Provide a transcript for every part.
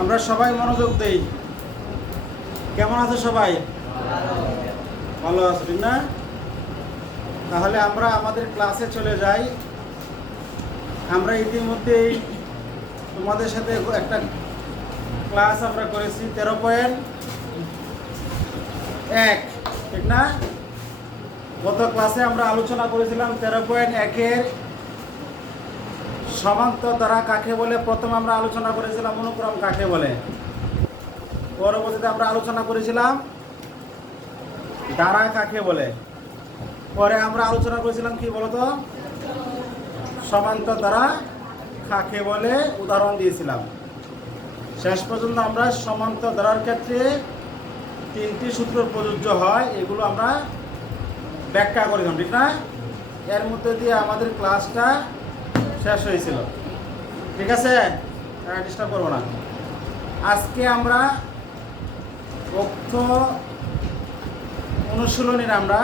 আমরা সবাই মনোযোগ দেই। কেমন আছে সবাই? ভালো আছে ঠিক না? তাহলে আমরা আমাদের ক্লাসে চলে যাই। আমরা ইতিমধ্যেই তোমাদের সাথে একটা ক্লাস আমরা করেছি 13.1, ঠিক না? গত ক্লাসে আমরা আলোচনা করেছিলাম 13.1-এর সমান্তর দ্বারা কাকে বলে। প্রথম আমরা আলোচনা করেছিলাম অনুক্রম কাকে বলে। পরবর্তীতে আমরা আলোচনা করেছিলাম দ্বারা কাকে বলে। পরে আমরা আলোচনা করেছিলাম কি বলতো, সমান্তর দ্বারা কাকে বলে উদাহরণ দিয়েছিলাম। শেষ পর্যন্ত আমরা সমান্তর দ্বারার ক্ষেত্রে 3টি সূত্র প্রযোজ্য হয়, এগুলো আমরা ব্যাখ্যা করেছিলাম, ঠিক না? এর মধ্যে দিয়ে আমাদের ক্লাসটা শেষ হয়েছিল, ঠিক আছে? ডিস্টার্ব করবো না। আজকে আমরা উক্ত অনুশীলনীর আমরা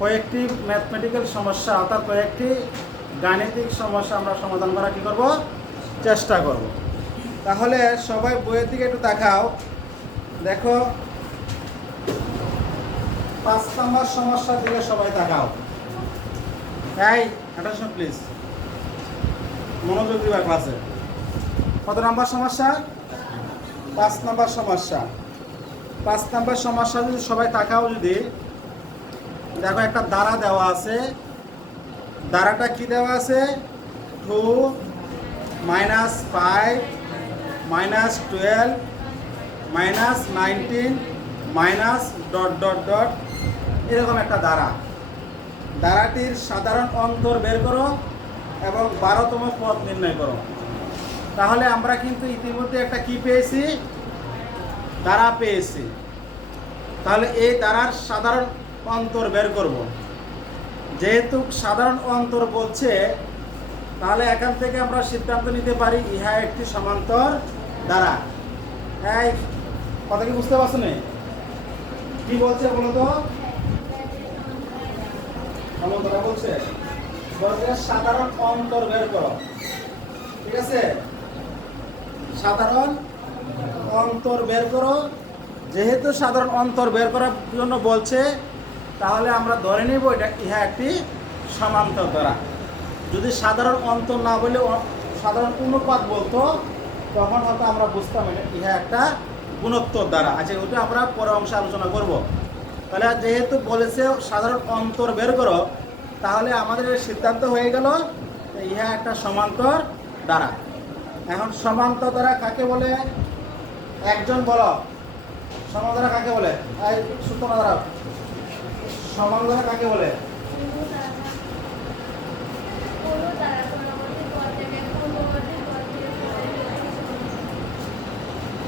কয়েকটি ম্যাথমেটিক্যাল সমস্যা অর্থাৎ কয়েকটি গাণিতিক সমস্যা আমরা সমাধান করার কী করবো, চেষ্টা করব। তাহলে সবাই বইয়ের দিকে একটু দেখাও। দেখো 5 নম্বর সমস্যার দিকে সবাই দেখাও। এই অ্যাটেনশন প্লিজ, মনোযোগ দিবা ক্লাসে। কত নম্বর সমস্যা? 5 নম্বর সমস্যা। 5 নম্বর সমস্যা যদি সবাই তাকাও, যদি দেখো একটা দ্বারা দেওয়া আছে। দ্বারাটা কি দেওয়া আছে? 2 -5 -12 -19 এরকম একটা দ্বারা। দ্বারাটির সাধারণ অন্তর বের করো এবং 12তম পদ নির্ণয় করো। তাহলে আমরা কিন্তু ইতিমধ্যে একটা কি পেয়েছি, দ্বারা পেয়েছি। তাহলে এই দ্বারার সাধারণ অন্তর বের করব। যেহেতু সাধারণ অন্তর বলছে, তাহলে এখান থেকে আমরা সিদ্ধান্ত নিতে পারি ইহা একটি সমান্তর দ্বারা। এই কথা কি বুঝতে পারছো না? কি বলছে বলো তো? সমান্তর বলছে সাধারণ অন্তর বের করো, ঠিক আছে? সাধারণ অন্তর বের করো। যেহেতু সাধারণ অন্তর বের করার জন্য বলছে, তাহলে আমরা ধরে নিব এটা ইহা একটি সমান্তর দ্বারা। যদি সাধারণ অন্তর না বলে সাধারণ অনুপাত বলতো, তখন হয়তো আমরা বুঝতাম এটা ইহা একটা গুণোত্তর দ্বারা। আচ্ছা, ওটা আমরা পরে অংশে আলোচনা করব। তাহলে যেহেতু বলেছে সাধারণ অন্তর বের করো, তাহলে আমাদের সিদ্ধান্ত হয়ে গেল ইহা একটা সমান্তর দ্বারা। এখন সমান্তর দ্বারা কাকে বলে? একজন বলো, সমান্তর দ্বারা কাকে বলে? এই সূত্র দ্বারা সমান্তর দ্বারা কাকে বলে?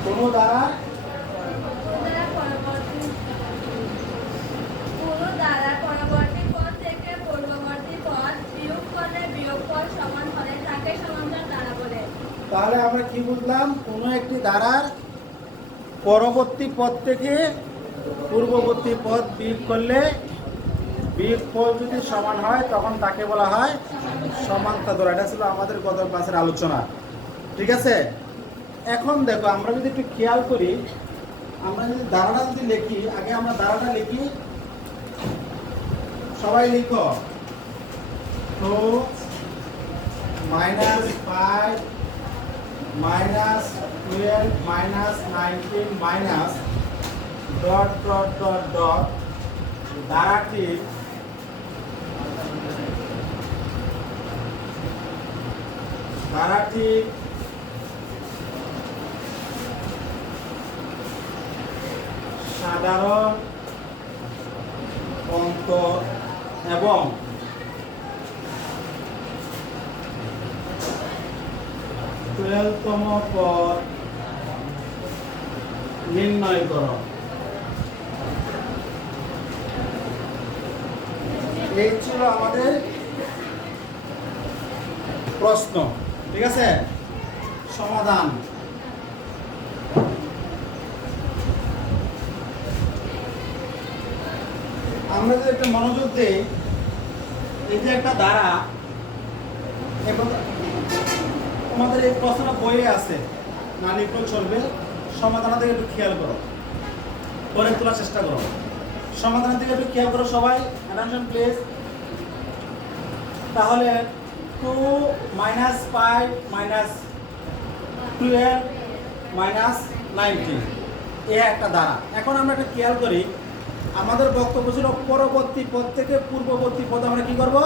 কোন দ্বারা পরবর্তী পদ থেকে পূর্ববর্তী পদ বিয়োগ করলে বিয়োগফল সমান হলে তাকে সমান্তর দ্বারা বলে। তাহলে আমরা কি বুঝলাম? কোনো একটি দ্বারার পরবর্তী পদ থেকে পূর্ববর্তী পদ বিয়োগ করলে বিয়োগফল যদি সমান হয়, তখন তাকে বলা হয় সমান্তর দ্বারা। এটা ছিল আমাদের গত ক্লাসের আলোচনা, ঠিক আছে? এখন দেখো, আমরা যদি একটু খেয়াল করি, আমরা যদি দ্বারাটা যদি লিখি, আগে আমরা দ্বারাটা লিখি। সবাই লিখো 2 -5 -12 -19 দ্বারাটি সাধারণ অন্তর এবং তম পদ নির্ণয় করো। এই ছিল আমাদের প্রশ্ন, ঠিক আছে? সমাধান। আমরা যদি একটা মনোযোগ দিই, এই যে একটা দ্বারা, এবং তোমাদের এই প্রশ্নটা বইয়ে আছে, না লিখলেও চলবে। সমাধানের দিকে একটু খেয়াল করো, পরে তোলার চেষ্টা করো। সমাধানের দিকে একটু খেয়াল করো সবাই, অ্যাটেনশন প্লিজ। তাহলে 2 মাইনাস 5 মাইনাস 12 মাইনাস 19 এ একটা দ্বারা। এখন আমরা একটা খেয়াল করি, আমাদের বক্তব্য ছিল পরবর্তী পদ থেকে পূর্ববর্তী পদ আমরা কি করব?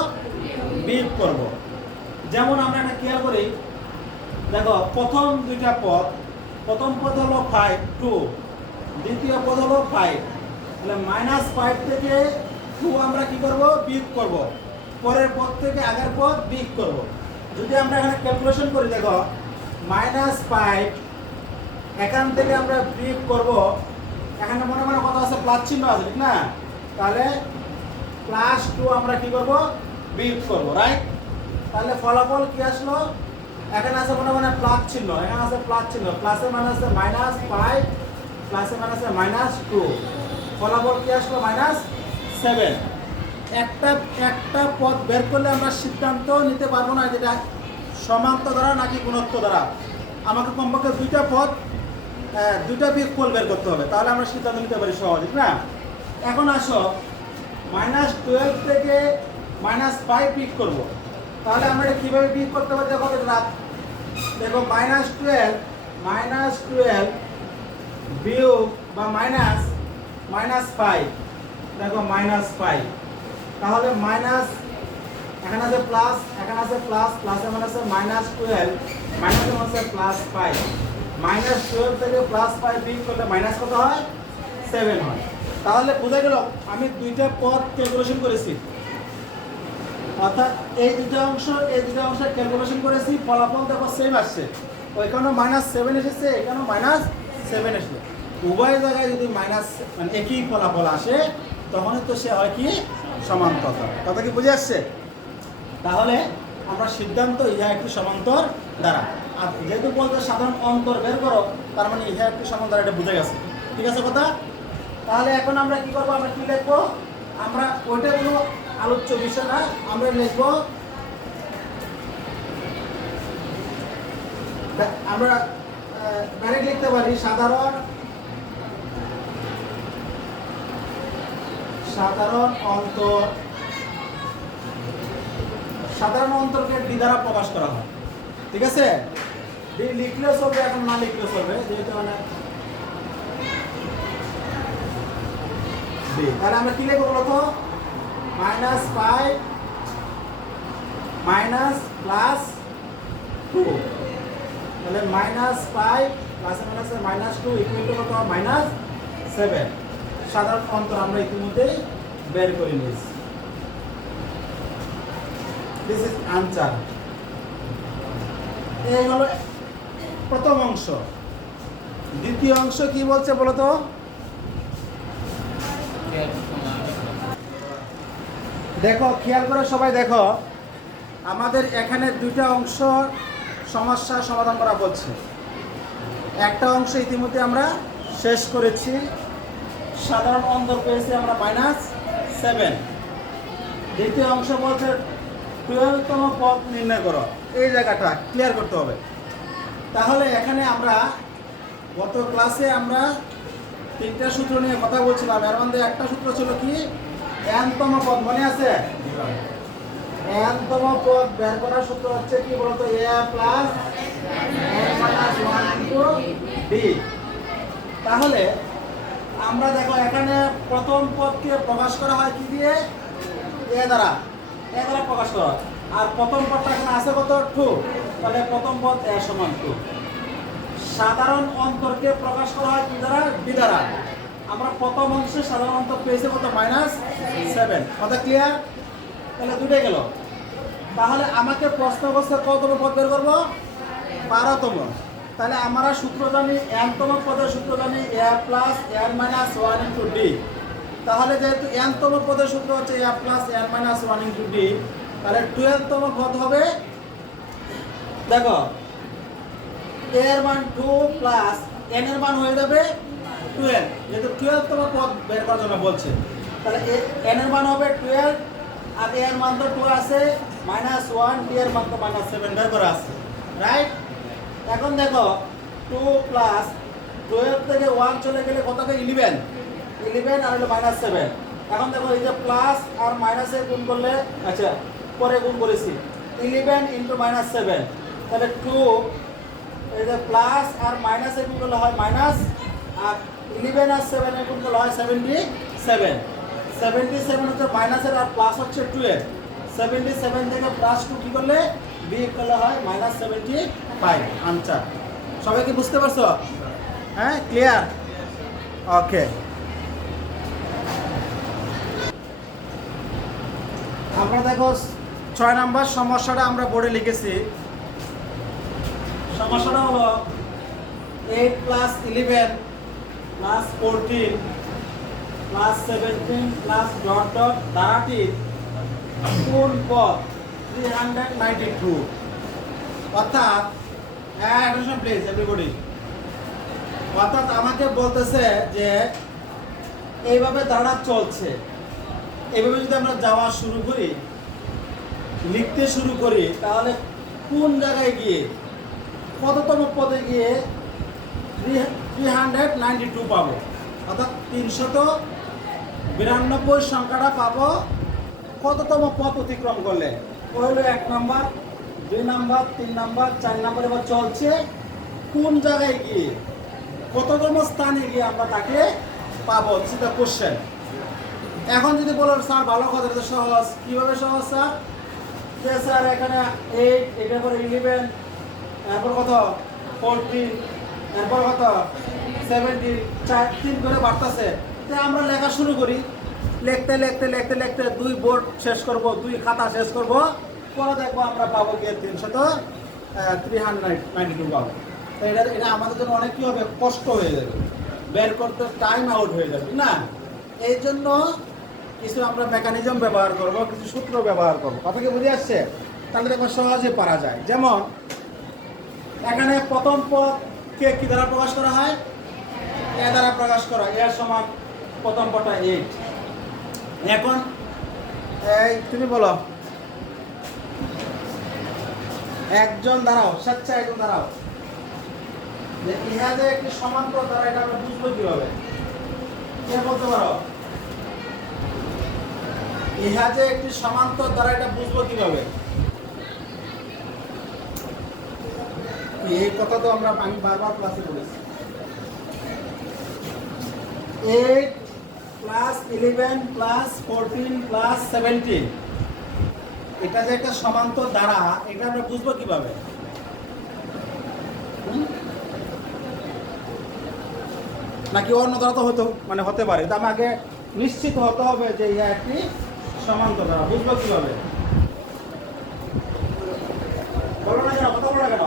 বিয়োগ করব। যেমন আমরা একটা খেয়াল করি, দেখো প্রথম দুইটা পদ, প্রথম পদ হলো 5 2, দ্বিতীয় পদ হলো 5, তাহলে -5 থেকে 2 আমরা কি করব? বিয়োগ করব। পরের পদ থেকে আগের পদ বিয়োগ করব। যদি আমরা এখানে ক্যালকুলেশন করি, দেখো -5 এখান থেকে আমরা বিয়োগ করব, এখানে মনে মনে কথা আছে প্লাস চিহ্ন আছে, ঠিক না? তাহলে +2 আমরা কি করব? বিয়োগ করব, রাইট? তাহলে ফলাফল কি আসলো? এখানে আছে মনে মনে প্লাস চিহ্ন, এখানে আছে প্লাস চিহ্ন, প্লাসে মানে আছে -5, প্লাসে মানে আছে -2, ফলাফল কি আসলো? -7। একটা পদ বের করলে আমরা সিদ্ধান্ত নিতে পারবো না যেটা সমান্তর দ্বারা নাকি গুণোত্তর দ্বারা। আমাকে কমপক্ষে দুইটা পদ, দুইটা বিয়োগফল বের করতে হবে, তাহলে আমরা সিদ্ধান্ত নিতে পারি সহজ, ঠিক না? এখন আসো -12 থেকে -5 বিয়োগ করবো, তাহলে আমরা এটা কীভাবে বিয়োগ করতে পারি? দেখো -12 বিয়োগ বা -5, দেখো -5, তাহলে মাইনাস, এখানে আছে প্লাস, এখানে আছে প্লাস, প্লাসে মানে আছে -12, মাইনাসে মানে আছে +5, -12 থেকে +5 বিয়োগ করলে মাইনাস কত হয়? 7 হয়। তাহলে বোঝা গেল আমি দুইটা পদ ক্যালকুলেশন করেছি, অর্থাৎ এই দুটো অংশ ক্যালকুলেশন করেছি, ফলাফল দেখো সেম আসছে। ওইখানেও -7 এসেছে, এখানেও -7 এসেছে। উভয় জায়গায় যদি মানে একই ফলাফল আসে, তখনই তো সে হয় কি? সমান্তর। কথা কি বুঝে আসছে? তাহলে আমরা সিদ্ধান্ত ইহা একটি সমান্তর দ্বারা। আর যেহেতু বলতে সাধারণ অন্তর বের করো, তার মানে ইহা একটি সমান্তর, এটা বুঝে গেছে, ঠিক আছে কথা? তাহলে এখন আমরা কি করবো? আমরা কি লিখবো? আমরা ওইটা কোনো আলোচ্য বিষয় না, আমরা লিখবো, আমরা ডাইরেক্ট লিখতে পারি সাধারণ অন্তর। সাধারণ অন্তরকে ডি দ্বারা প্রকাশ করা হয়, ঠিক আছে? ডি লিখলেও চলবে, এখন না লিখলেও চলবে, যেহেতু মানে ডি। তাহলে আমরা কি লিখবো বলতো? -5 মাইনাস প্লাস 2, তাহলে -5 প্লাসে মানে -2 ইকুয়াল টু কত? -7। সাধারণ অন্তর আমরা ইতিমধ্যেই বের করে নিয়েছি। This is answer. এই হলো প্রথম অংশ। দ্বিতীয় অংশ কি বলছে বলো তো? দেখো, খেয়াল করে সবাই দেখো, আমাদের এখানে দুইটা অংশ সমস্যার সমাধান করা বলছে। একটা অংশ ইতিমধ্যে আমরা শেষ করেছি, সাধারণ অন্তর পেয়েছি আমরা -7। দ্বিতীয় অংশ বলছে 12তম পদ নির্ণয় করো। এই জায়গাটা ক্লিয়ার করতে হবে। তাহলে এখানে আমরা গত ক্লাসে আমরা তিনটা সূত্র নিয়ে কথা বলছিলাম। এর মধ্যে একটা সূত্র ছিল কি? n-তম পদ, মনে আছে? n-তম পদ বের করার সূত্র হচ্ছে কি বলতো? a plus n-1 d। তাহলে আমরা দেখো এখানে প্রথম পদকে প্রকাশ করা হয় কি দিয়ে? এ দ্বারা প্রকাশ করা হয়। আর প্রথম পদটা এখানে আছে কত? 2, তাহলে প্রথম পদ a সমান 2। সাধারণ অন্তরকে প্রকাশ করা হয় কি দ্বারা? বি দ্বারা। আমরা প্রথম অংশে সাধারণ অন্তর পেয়েছি কত? -7। কথা ক্লিয়ার? তাহলে দুটোই গেল। তাহলে আমাকে প্রশ্ন করছে কততম পদ বের করবো? 12তম। তাহলে আমরা সূত্র জানি, n-তম পদের সূত্র জানি a plus n-1 into d। তাহলে যেহেতু n-তম পদের সূত্র হচ্ছে a plus n-1 into d, তাহলে 12তম পদ হবে, দেখো a এর মান 2 প্লাস n এর মান হয়ে যাবে 12, যেহেতু 12তম পদ বের করার জন্য বলছে। তাহলে n এর মান হবে 12, আর a এর মান তো 2 আছে, -1, d এর মান তো -7 বের করা আছে, রাইট? এখন দেখো টু প্লাস 12 থেকে 1 চলে গেলে কত হবে 11 11 আর হলো -7। এখন দেখো এই যে প্লাস আর মাইনাসের গুণ করলে আচ্ছা পরে গুণ করেছি 11 ইন্টু -7 তাহলে 2 এই যে প্লাস আর মাইনাসের গুণ করলে হয় মাইনাস আর 11 আর 7 এর গুণ করলে হয় 77 77 হচ্ছে মাইনাসের আর প্লাস হচ্ছে 12 77 থেকে প্লাস 2 কি করলে বিয়োগ করলে হয় -75 আনসার। সবাই কি বুঝতে পারছো? হ্যাঁ ক্লিয়ার? ওকে, আমরা দেখো 6 নাম্বার সমস্যাটা আমরা বোর্ডে লিখেছি। সমস্যাটা হলো 8 plus 11 plus 14 plus 17 plus dot dot দ্বারাটির কোন পদ 392 অর্থাৎ অ্যাটেনশন প্লিজ এভরিবডি। অর্থাৎ আমাকে বলতেছে যে এইভাবে দাঁড়া চলছে, এইভাবে যদি আমরা যাওয়া শুরু করি লিখতে শুরু করি তাহলে কোন জায়গায় গিয়ে কততম পদে গিয়ে 392 পাবো, অর্থাৎ 392 সংখ্যাটা পাবো কততম পথ অতিক্রম করলে। ওই হলো 1 নাম্বার, 2 নাম্বার, 3 নাম্বার, 4 নাম্বার। এবার চলছে কোন জায়গায় গিয়ে কততম স্থানে গিয়ে আমরা তাকে পাবো, দিস ইজ দ্য কোশ্চেন। এখন যদি বলো স্যার ভালো কথা, এটা তো সহজ। কীভাবে সহজ স্যার? যে স্যার এখানে 8, এটার পরে 11, এরপর কত 14, এরপর কত 17, 4-3 করে বাড়তেছে। তো আমরা লেখা শুরু করি, লিখতে লিখতে লিখতে লিখতে 2 বোর্ড শেষ করব, 2 খাতা শেষ করব, পরে দেখবো আমরা পাবো গিয়ে 392 পাবো। তো এটা আমাদের জন্য অনেক কী হবে, কষ্ট হয়ে যাবে, বের করতে টাইম আউট হয়ে যাবে না। এই জন্য কিছু আমরা মেকানিজম ব্যবহার করব, কিছু সূত্র ব্যবহার করব। কথা কি বুঝে আসছে? তাহলে দেখো সহজে পারা যায়। যেমন এখানে প্রথম পদকে কি দ্বারা প্রকাশ করা হয়? এ দ্বারা প্রকাশ করা, এর সমান প্রথম পদটা 8। এখন এই তুমি বলো, একজন দাঁড়াও, স্বেচ্ছায় একজন দাঁড়াও, যে ইহা যে একটি সমান্তর দ্বারা এটা আমরা বুঝবো কিভাবে? কে বলতে পারো? ইহা যে একটি সমান্তর দ্বারা এটা বুঝবো কিভাবে? এই কথা তো আমি বারবার ক্লাসে বলেছি। 8 প্লাস 11 প্লাস 14 প্লাস 17 এটা যে একটা সমান্তর দ্বারা, এটা আমরা বুঝবো কিভাবে? নাকি অন্য দ্বারা তো হতো, মানে হতে পারে। তো আমাকে নিশ্চিত হতে হবে যে ইহা একটি সমান্তর দ্বারা। বুঝবো কিভাবে? বলো না কেন, কথা বলো না কেন?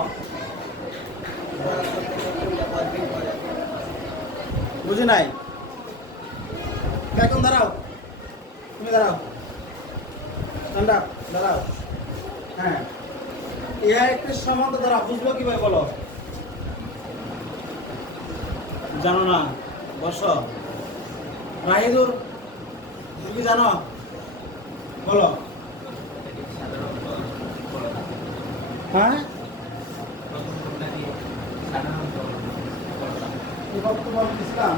বুঝি নাই। এখন দাঁড়াও, তুমি দাঁড়াও, ঠান্ডা দাঁড়াও। হ্যাঁ, ইহা একটি সমান্তর দ্বারা বুঝবো কিভাবে বলো? জানো না? বসো। রাহিদুর, তুমি কি জানো? বলো। হ্যাঁ, ইসলাম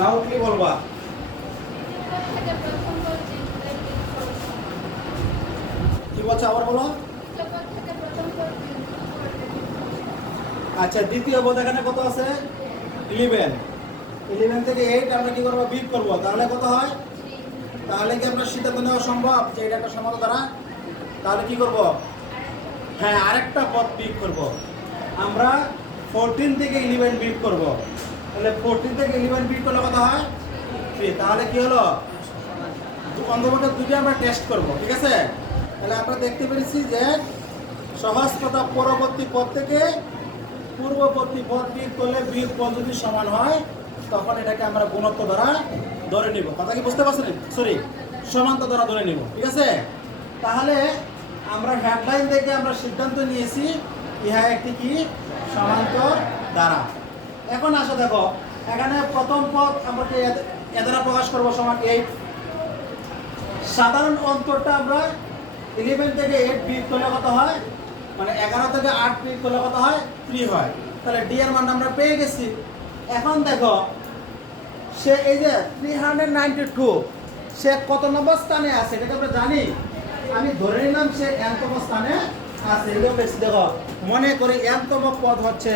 লাউডলি বলবা। কি বলছো আবার বলো? আচ্ছা, দ্বিতীয় বোধ এখানে কত আছে? 11 থেকে 8 আমরা কি করবো? বিয়োগ করবো। তাহলে কত হয়? তাহলে কি আমরা সিদ্ধান্ত নেওয়া সম্ভব যে এটা একটা সমান্তর দ্বারা? তাহলে কি করব? হ্যাঁ, আরেকটা পদ বিয়োগ করব। আমরা 14 থেকে 11 বিয়োগ করব। তাহলে 14 থেকে 11 বিয়োগ করলে কত হয়? 3। তাহলে কি হলো? অন্তত দুটো আমরা টেস্ট করব, ঠিক আছে? তাহলে আমরা দেখতে পেরেছি যে সহজ কথা, পরবর্তী পদ থেকে পূর্ববর্তী পদ বিয়োগ করলে বিয়োগ পদ যদি সমান হয় তখন এটাকে আমরা গুণত্ব দ্বারা ধরে নিব। কথা কি বুঝতে পারছেন? সরি, সমান্তর দ্বারা ধরে নিব, ঠিক আছে? তাহলে আমরা হেডলাইন থেকে আমরা সিদ্ধান্ত নিয়েছি ইহা একটি কি সমান্তর দ্বারা। এখন আসো দেখো, এখানে প্রথম পদ আমরা এ দ্বারা প্রকাশ করবো সমান 8। সাধারণ অন্তরটা আমরা 11 থেকে 8 বিয়োগ করলে কত হয়? মানে 11 থেকে 8 বিয়োগ করলে কত হয় 3 হয়। তাহলে ডি এর মান আমরা পেয়ে গেছি। এখন দেখো সে এই যে 392 সে কত নম্বর স্থানে আছে এটা আমরা জানি। আমি ধরে নিলাম সে nতম স্থানে আছে। এরকম বেশি দেখো মনে করি nতম পদ হচ্ছে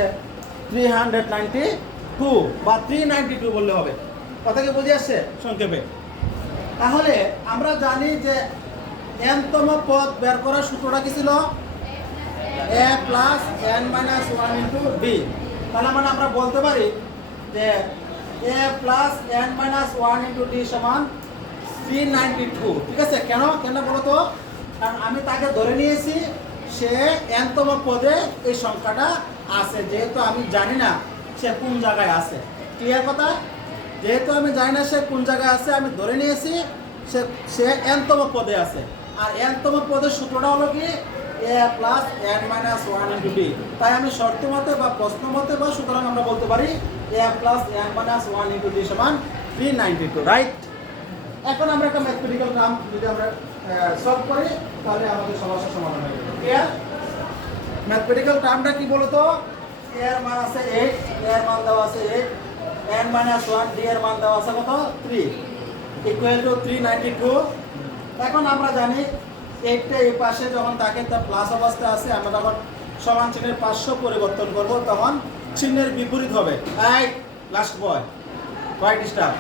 392 বা 392 বললে হবে। কথা কি বুঝে আসছে সংক্ষেপে? তাহলে আমরা জানি যে nতম পদ বের করার সূত্রটা কি ছিল? a plus n minus 1 into d। তাহলে মানে আমরা বলতে পারি যে a plus n minus 1 into d সমান 392। ঠিক আছে? কেন কেন বলো তো? কারণ আমি তাকে ধরে নিয়েছি সে nতম পদে এই সংখ্যাটা আছে, যেহেতু আমি জানি না সে কোন জায়গায় আছে। ক্লিয়ার কথা? যেহেতু আমি জানি না সে কোন জায়গায় আছে, আমি ধরে নিয়েছি সে nতম পদে আছে। আর nতম পদের সূত্রটা হলো কি a plus n minus 1 into d। তাই আমি শর্ত মতে বা প্রশ্ন মতে বা সুতরাং আমরা বলতে পারি a plus n minus 1 into d সমান 392। রাইট? এখন আমরা একটা ম্যাথমেটিক্যাল টার্ম যদি আমরা সলভ করি তাহলে আমাদের সমস্যার সমাধান হয়ে যাবে। ক্লিয়ার? ম্যাথমেটিক্যাল টার্মটা কি বলতো? a এর মান আছে 8, a এর মান দেওয়া আছে 8, n মাইনাস 1, d এর মান দেওয়া আছে কত 3 ইকুয়াল টু 392। এখন আমরা জানি 8টা এই পাশে যখন থাকে তার প্লাস অবস্থায় আছে, আমরা যখন সমান চিহ্নের পার্শ্ব পরিবর্তন করব তখন চিহ্নের বিপরীত হবে। রাইট? লাস্ট বয় রাইট স্টার।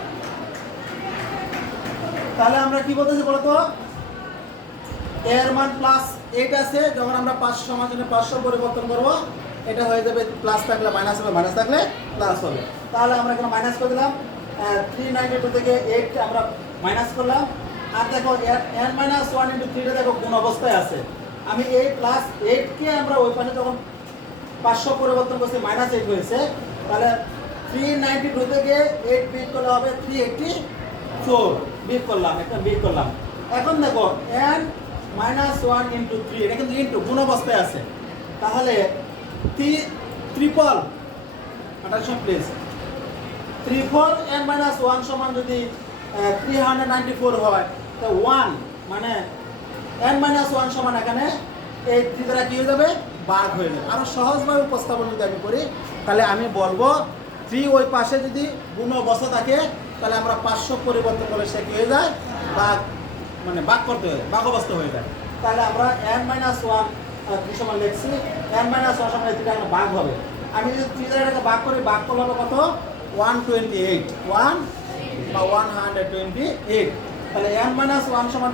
তাহলে আমরা কি বলতেছি বলতো? a এর মান প্লাস 8 আছে, যখন আমরা পার্শ্ব সমান চিহ্নের পার্শ্ব পরিবর্তন করব এটা হয়ে যাবে প্লাস থাকলে মাইনাস হবে, মাইনাস থাকলে প্লাস হবে। তাহলে আমরা এখানে মাইনাস করে দিলাম, 392 থেকে 8 আমরা মাইনাস করলাম। আর দেখো n মাইনাস 1 ইন্টু 3 দেখো কোন অবস্থায় আছে। আমি এই প্লাস 8 কে আমরা ওই পাশে যখন পার্শ্ব পরিবর্তন করছি মাইনাস 8 হয়েছে, তাহলে 392 থেকে 8 বিয়োগ করলে হবে 384 বিয়োগ করলাম, একটা বিয়োগ করলাম। এখন দেখো n মাইনাস 1 ইন্টু 3 এটা কিন্তু ইন্টু গুণ অবস্থায় আছে। তাহলে triple attention please, triple n minus 1 সমান যদি 394 হয় তো 1 মানে n মাইনাস 1 সমান এখানে এই 3 দ্বারা কি হয়ে যাবে? ভাগ হয়ে যাবে। আরো সহজভাবে উপস্থাপন যদি আমি করি তাহলে আমি বলবো 3 ওই পাশে যদি গুণ অবস্থা থাকে তাহলে আমরা পার্শ্ব পরিবর্তন করলে সে কি হয়ে যায়? ভাগ, মানে ভাগ করতে হয়, ভাগ অবস্থা হয়ে যায়। তাহলে আমরা n মাইনাস 1 3 সমান লিখছি, n মাইনাস 1 সমান 3 টা ভাগ হবে। আমি যদি 3 দ্বারা এটাকে ভাগ করি, ভাগ করলে হবে কত? 128 1 বা 128। তাহলে n মাইনাস 1 সমান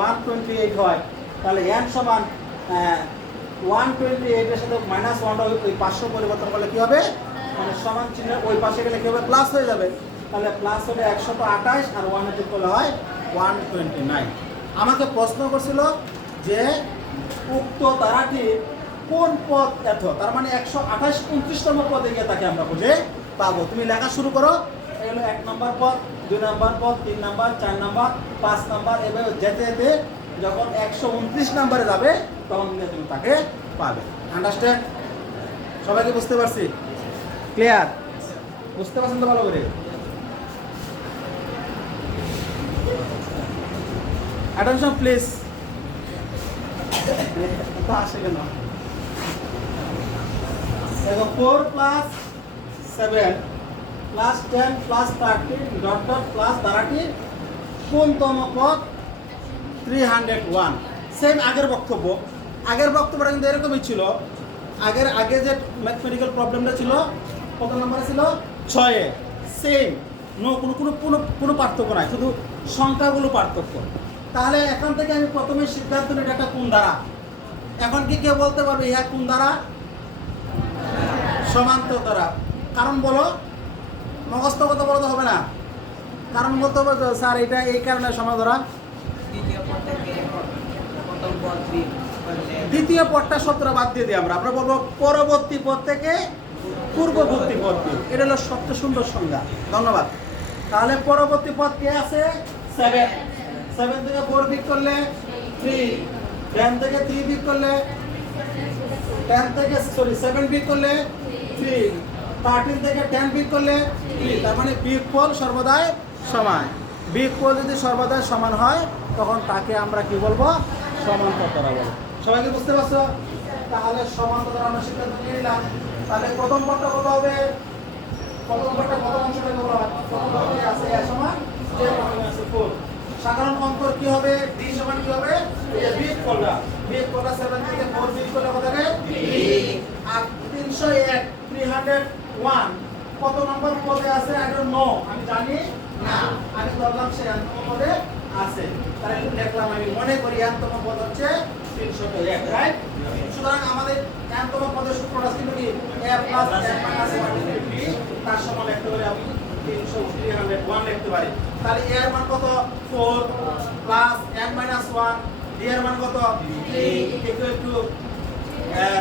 128 হয়, তাহলে n সমান 128 এর সাথে মাইনাস 1টা ওই পার্শ্ব পরিবর্তন করলে কি হবে? মানে সমান চিহ্ন ওই পাশে গেলে কি হবে? প্লাস হয়ে যাবে। তাহলে প্লাস হলে 128 আর 1 এর যোগ করলে হয় 129। আমাকে প্রশ্ন করছিল যে উক্ত ধারাটি কোন পদ এত, তার মানে 128 29তম পদে গিয়ে তাকে আমরা খুঁজে পাবো। তুমি লেখা শুরু করো। এগুলো 1 নম্বর পদ, 2 নম্বর পদ, 3 নম্বর, 4 নম্বর, 5 নম্বর, এভাবে যেতে যেতে যখন 129 নম্বরে যাবে তখন তুমি তাকে পাবে। আন্ডারস্ট্যান্ড? সবাইকে বুঝতে পারছি? ক্লিয়ার? বুঝতে পারছেন তো ভালো করে? Attention please. আসে কেন? দেখো 4 plus 7 plus 10 plus 13 dot dot plus ধারাটি কোনতম পদ? 301। সেম আগের বক্তব্য। আগের বক্তব্যটা কিন্তু এরকমই ছিল। আগে যে ম্যাথমেটিক্যাল প্রবলেমটা ছিল কত নম্বরে ছিল? 6-এ। সেম, নো কোনো পার্থক্য নাই, শুধু সংখ্যাগুলো পার্থক্য। তাহলে এখন থেকে আমি প্রথমে সিদ্ধান্ত নিই এটা কোন ধারা। এখন কি কেউ বলতে পারবে ইহা কোন ধারা? সমান্তর ধারা। কারণ বলো, মুখস্থ কথা বলতে হবে না, কারণ বলতে হবে স্যার এটা এই কারণে সমান্তর ধারা। দ্বিতীয় পদটা শব্দটা বাদ দিয়ে দিই আমরা বলবো পরবর্তী পদ থেকে পূর্ববর্তী পদ। এটা হলো সবচেয়ে সুন্দর সংজ্ঞা। ধন্যবাদ। তাহলে পরবর্তী পদ কে আছে? 7। 7 থেকে 4 বিয়োগ করলে 3, 10 থেকে 3 বিয়োগ করলে 7 বিয়োগ করলে 3, 13 থেকে 10 বিয়োগ করলে 3। তার মানে বিয়োগফল সর্বদাই সমান। বিয়োগফল যদি সর্বদাই সমান হয় তখন তাকে আমরা কি বলবো? সমান্তর ধারা বলবো। সবাইকে বুঝতে পারছো? তাহলে সমান্তরাল আমরা সিদ্ধান্ত নিয়ে নিলাম। তাহলে প্রথম পদটা কত হবে? প্রথম পদটা প্রথম অংশটাকে বলা হয় প্রথম পদে আছে a সমান j মাইনাস 4। সাধারণ অন্তর কি হবে? d সমান কি হবে? এই যে বিয়োগ করলা 7 থেকে 4 বিয়োগ করলে কত হবে? 3। আর 301 301 কত নম্বর পদে আছে? আই ডোন্ট নো, আমি জানি না, আমি ধরলাম সে এনতম পদে আছে। তাহলে লিখলাম, আমি মনে করি এনতম পদ হচ্ছে 301, রাইট? সুতরাং আমাদের এনতম পদের সূত্রটা ছিল কি? a + n - 1 b তার সমান লিখতে পারি আমি 301 লিখতে পারি। তাহলে a এর মান কত? 4 প্লাস n - 1, d এর মান কত? 3 ইকুয়াল টু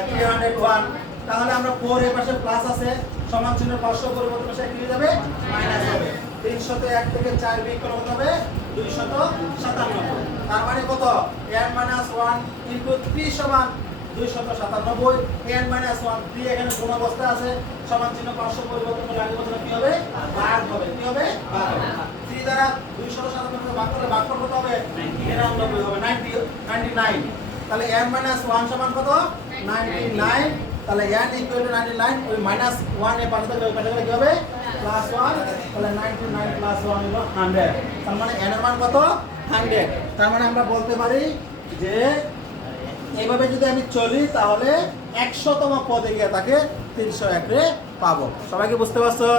301। তাহলে আমরা 4 এর পাশে প্লাস আছে, সমান চিহ্ন পার্শ্ব পরিবর্তন সে কি হয়ে যাবে? মাইনাস হবে। 301 থেকে 4 বিয়োগ করলে কত হবে? 297। তার মানে কত? n - 1 ইনটু 3 সমান 297। n - 1 3 এখানে গুণ অবস্থা আছে, সমান চিহ্ন পার্শ্ব পরিবর্তন করলে আগে বছর কি হবে? ভাগ হবে। কি হবে? ভাগ হবে। 3 দ্বারা 297 কে ভাগ করলে ভাগফল কত হবে? 99 হবে। 99। তাহলে n - 1 সমান কত? 99। তাহলে n ইকুয়াল টু 99, ওই -1 এর পাশে থাকলে ওই পাশে গেলে কি হবে? +1। তাহলে 99 + 1 হলো 100। তার মানে n এর মান কত? 100। তার মানে আমরা বলতে পারি যে এইভাবে যদি আমি চলি তাহলে 100তম পদে গিয়ে তাকে 301 রে পাবো। সবাই কি বুঝতে পারছো?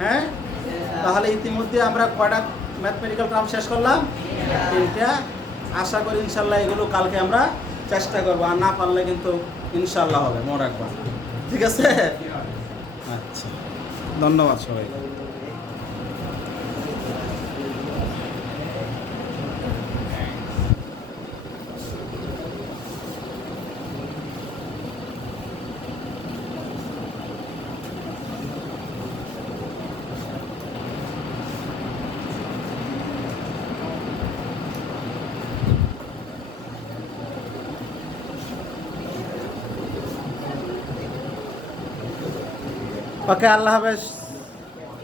হ্যাঁ, তাহলে ইতিমধ্যে আমরা কয়টা ম্যাথমেটিক্যাল টার্ম শেষ করলাম? 3টা। আশা করি ইনশাল্লাহ এগুলো কালকে আমরা চেষ্টা করবো, আর না পারলে কিন্তু ইনশাল্লাহ হবে, মনে রাখবা। ঠিক আছে? আচ্ছা, ধন্যবাদ সবাইকে। ওকে, আল্লাহ হাফেজ।